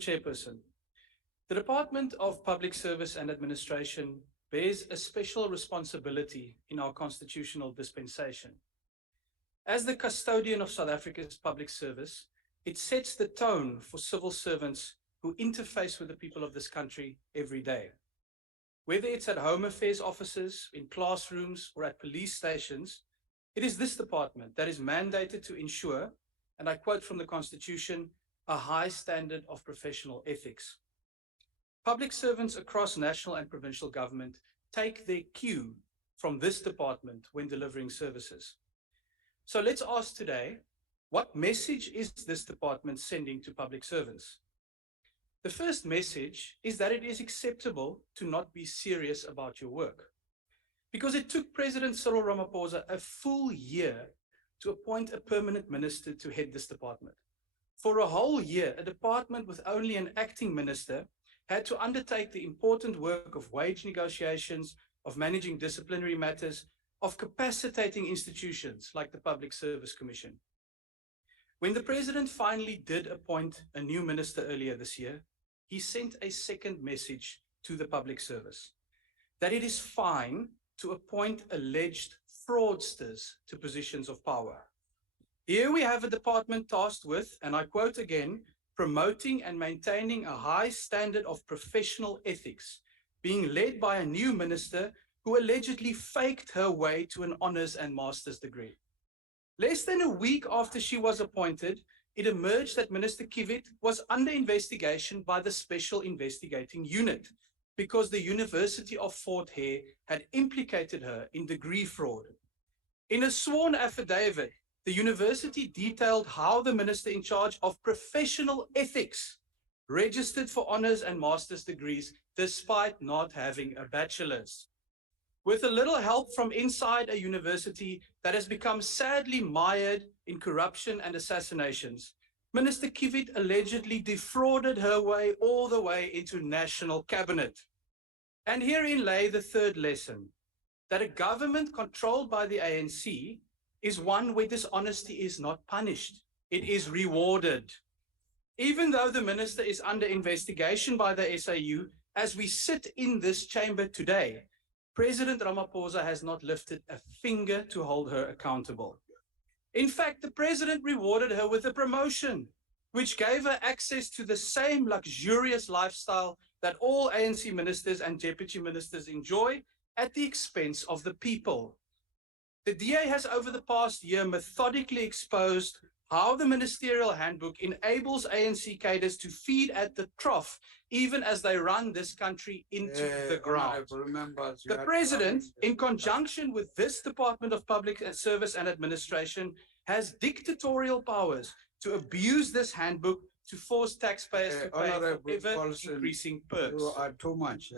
Chairperson. The Department of Public Service and Administration bears a special responsibility in our constitutional dispensation. As the custodian of South Africa's public service, it sets the tone for civil servants who interface with the people of this country every day. Whether it's at Home Affairs offices, in classrooms, or at police stations, it is this department that is mandated to ensure, and I quote from the Constitution, a high standard of professional ethics. Public servants across national and provincial government take their cue from this department when delivering services. So let's ask today, what message is this department sending to public servants? The first message is that it is acceptable to not be serious about your work. Because it took President Cyril Ramaphosa a full year to appoint a permanent minister to head this department. For a whole year, a department with only an acting minister had to undertake the important work of wage negotiations, of managing disciplinary matters, of capacitating institutions like the Public Service Commission. When the president finally did appoint a new minister earlier this year, he sent a second message to the public service, that it is fine to appoint alleged fraudsters to positions of power. Here we have a department tasked with, and I quote again, promoting and maintaining a high standard of professional ethics, being led by a new minister who allegedly faked her way to an honors and master's degree. Less than a week after she was appointed, it emerged that Minister Kivit was under investigation by the Special Investigating Unit because the University of Fort Hare had implicated her in degree fraud. In a sworn affidavit, the university detailed how the minister in charge of professional ethics registered for honors and master's degrees despite not having a bachelor's. With a little help from inside a university that has become sadly mired in corruption and assassinations, Minister Kivit allegedly defrauded her way all the way into national cabinet. And herein lay the third lesson, that a government controlled by the ANC is one where dishonesty is not punished, it is rewarded. Even though the minister is under investigation by the SAU, as we sit in this chamber today, President Ramaphosa has not lifted a finger to hold her accountable. In fact, the president rewarded her with a promotion, which gave her access to the same luxurious lifestyle that all ANC ministers and deputy ministers enjoy at the expense of the people. The DA has over the past year methodically exposed how the ministerial handbook enables ANC cadres to feed at the trough even as they run this country into the ground. The president, in conjunction with this Department of Public Service and Administration, has dictatorial powers to abuse this handbook to force taxpayers to pay for ever-increasing perks. You are too much.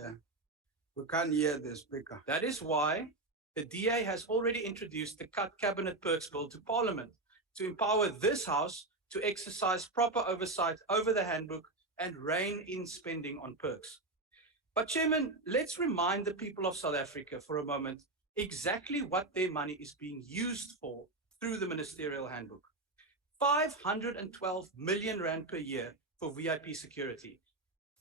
We can't hear the speaker. That is why the DA has already introduced the Cut Cabinet Perks Bill to Parliament to empower this House to exercise proper oversight over the handbook and rein in spending on perks. But Chairman, let's remind the people of South Africa for a moment exactly what their money is being used for through the ministerial handbook. 512 million rand per year for VIP security,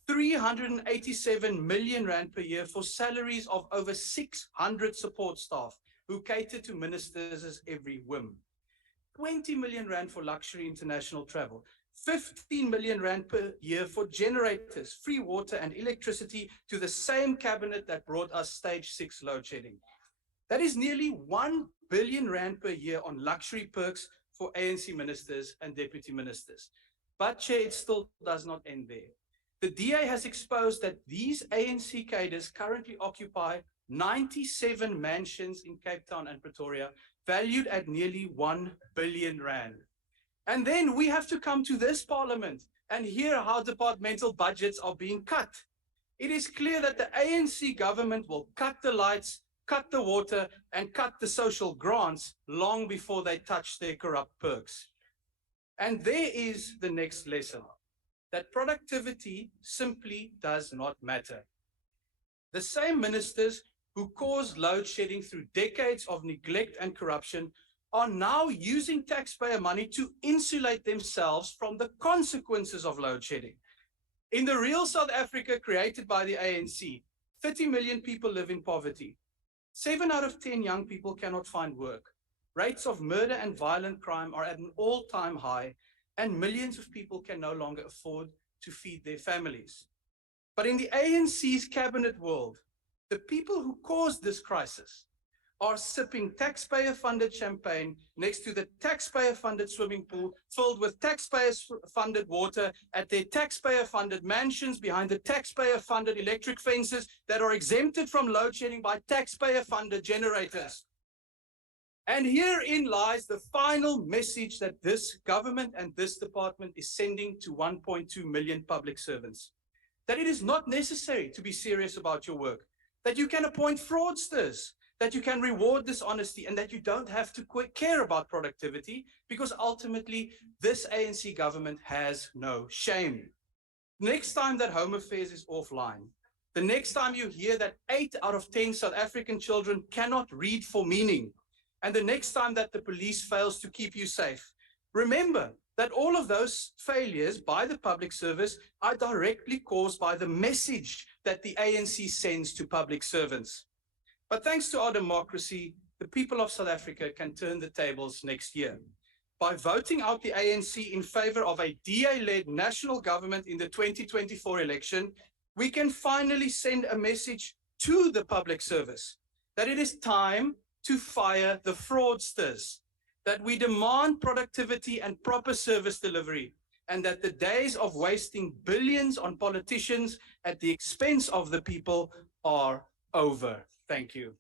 387 million rand per year for salaries of over 600 support staff who cater to ministers' every whim, 20 million rand for luxury international travel, 15 million rand per year for generators, free water and electricity to the same cabinet that brought us stage 6 load shedding. That is nearly 1 billion rand per year on luxury perks for ANC ministers and deputy ministers. But Chair, it still does not end there. The DA has exposed that these ANC cadres currently occupy 97 mansions in Cape Town and Pretoria, valued at nearly 1 billion rand. And then we have to come to this parliament and hear how departmental budgets are being cut. It is clear that the ANC government will cut the lights, cut the water, and cut the social grants long before they touch their corrupt perks. And there is the next lesson, that productivity simply does not matter. The same ministers who caused load shedding through decades of neglect and corruption are now using taxpayer money to insulate themselves from the consequences of load shedding. In the real South Africa created by the ANC, 30 million people live in poverty. 7 out of 10 young people cannot find work. Rates of murder and violent crime are at an all-time high, and millions of people can no longer afford to feed their families. But in the ANC's cabinet world, the people who caused this crisis are sipping taxpayer-funded champagne next to the taxpayer-funded swimming pool filled with taxpayer-funded water at their taxpayer-funded mansions behind the taxpayer-funded electric fences that are exempted from load shedding by taxpayer-funded generators. And herein lies the final message that this government and this department is sending to 1.2 million public servants. That it is not necessary to be serious about your work, that you can appoint fraudsters, that you can reward dishonesty, and that you don't have to care about productivity, because ultimately this ANC government has no shame. Next time that Home Affairs is offline, the next time you hear that 8 out of 10 South African children cannot read for meaning, and the next time that the police fails to keep you safe, remember that all of those failures by the public service are directly caused by the message that the ANC sends to public servants. But thanks to our democracy, the people of South Africa can turn the tables next year. By voting out the ANC in favor of a DA-led national government in the 2024 election, we can finally send a message to the public service that it is time to fire the fraudsters, that we demand productivity and proper service delivery, and that the days of wasting billions on politicians at the expense of the people are over. Thank you.